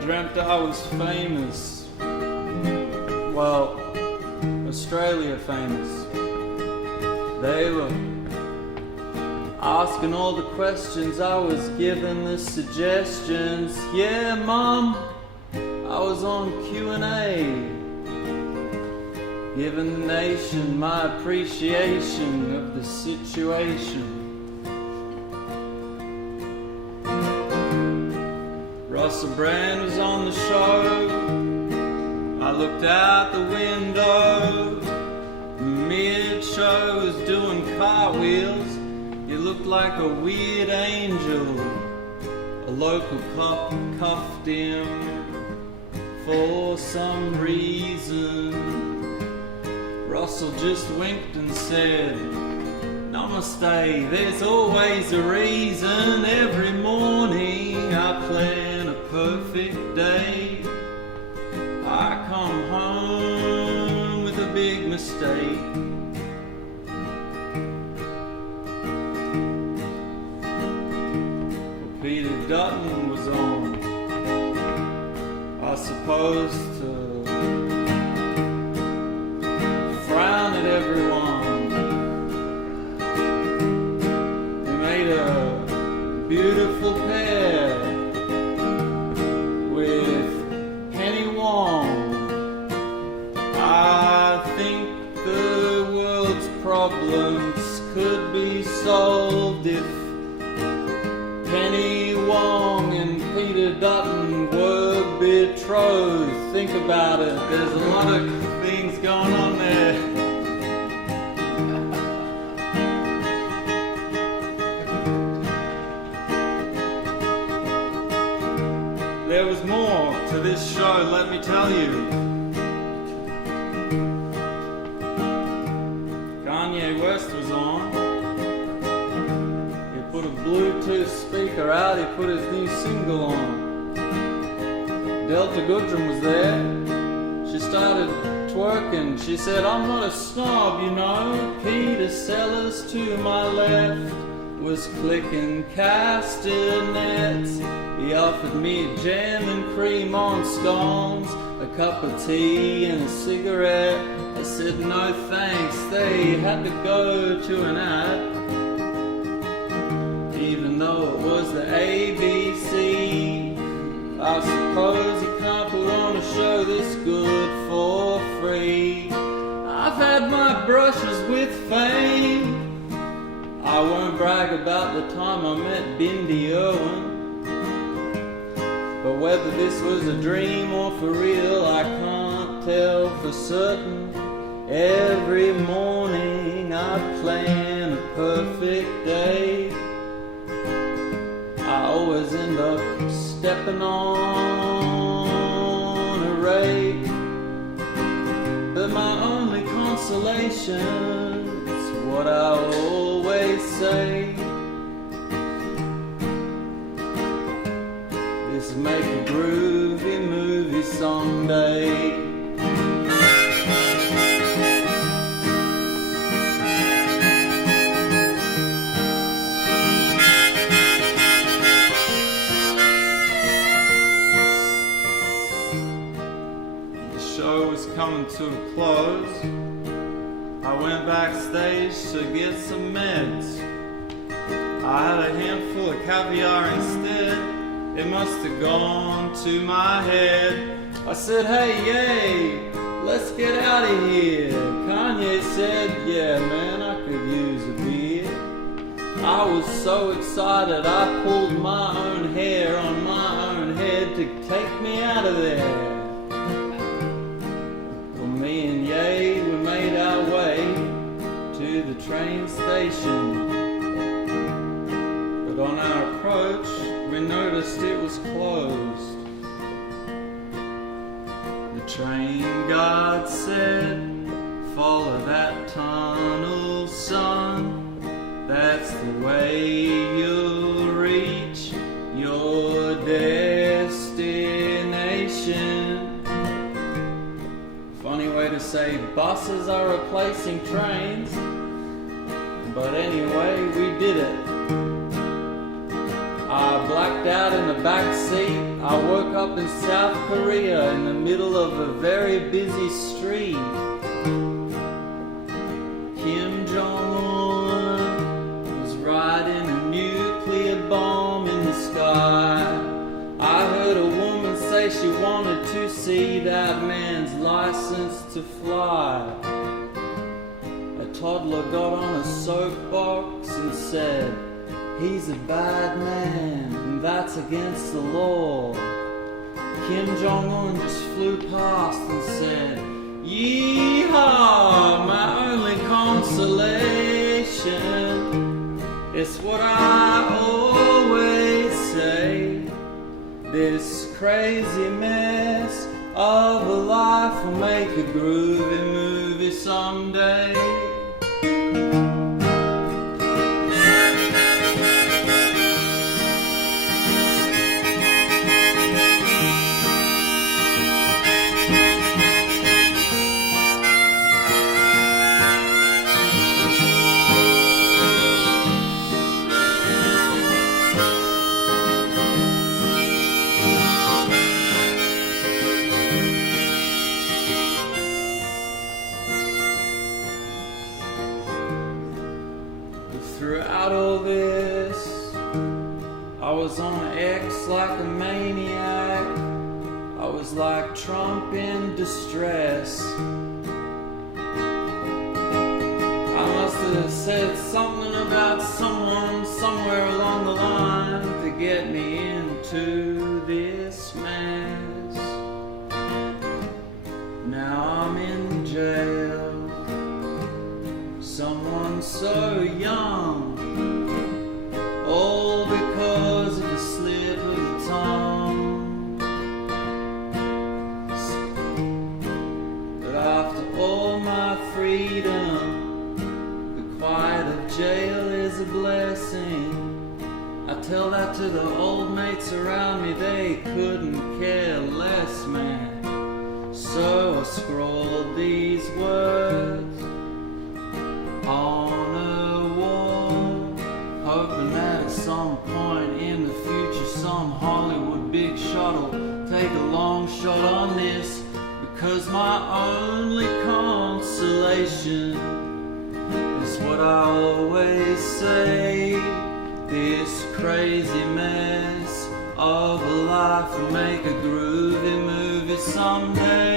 Dreamt I was famous, well, Australia famous. They were asking all the questions, I was giving the suggestions. Yeah, Mum, I was on Q&A, giving the nation my appreciation of the situation. Russell Brand was on the show. I looked out the window. Mid-show was doing cartwheels. You looked like a weird angel. A local cop cuffed him for some reason. Russell just winked and said, Namaste, there's always a reason. Every morning I plan a perfect day. I come home with a big mistake. Well, Peter Dutton was on, I suppose, to frown at everyone. They made a beautiful pair with Penny Wong. I think the world's problems could be solved if Penny Wong and Peter Dutton were betrothed. Think about it, there's a lot of things going on there. There was more to this show, let me tell you. Kanye West was on. He put a Bluetooth speaker out, he put his new single on. Delta Goodrum was there. She started twerking. She said, I'm not a snob, you know. Peter Sellers to my left was clicking castanets. He offered me jam and cream on scones, a cup of tea and a cigarette. I said no thanks, they had to go to an ad, even though it was the ABC. I suppose you can't put on a show this good for free. I've had my brushes with fame. I won't brag about the time I met Bindi Irwin. But whether this was a dream or for real, I can't tell for certain. Every morning I plan a perfect day. I always end up stepping on a rake. But my only consolation is what I always say. This make a groovy movie someday. The show was coming to a close. I went backstage to get some meds. I had a handful of caviar instead. It must have gone to my head. I said, hey, yay, let's get out of here. Kanye said, yeah, man, I could use a beer. I was so excited, I pulled my own hair on my own head to take me out of there. Well, me and Ye, we made our way to the train station. But on our approach, we noticed it was closed. The train guard said, follow that tunnel, son. That's the way you'll reach your destination. say buses are replacing trains, but anyway, we did it. I blacked out in the back seat. I woke up in South Korea in the middle of a very busy street. Kim Jong-un was riding a nuclear bomb in the sky. I heard a woman say she wanted to see that man's license to fly. A toddler got on a soapbox and said, "He's a bad man, and that's against the law." Kim Jong-un just flew past and said, "Yeehaw, my only consolation." It's what I always say. This crazy mess of a life will make a groovy movie someday. Throughout all this, I was on X like a maniac. I was like Trump in distress. I must have said something about someone somewhere along the line to get me into this mess. Now I'm in jail. Someone so young, all because of a slip of the tongue. But after all my freedom, the quiet of jail is a blessing. I tell that to the old mates around me, they couldn't care less, man. So I scrawled these words on a wall, hoping that at some point in the future some Hollywood big shot will take a long shot on this, because my only consolation is what I always say. This crazy mess of a life will make a groovy movie someday.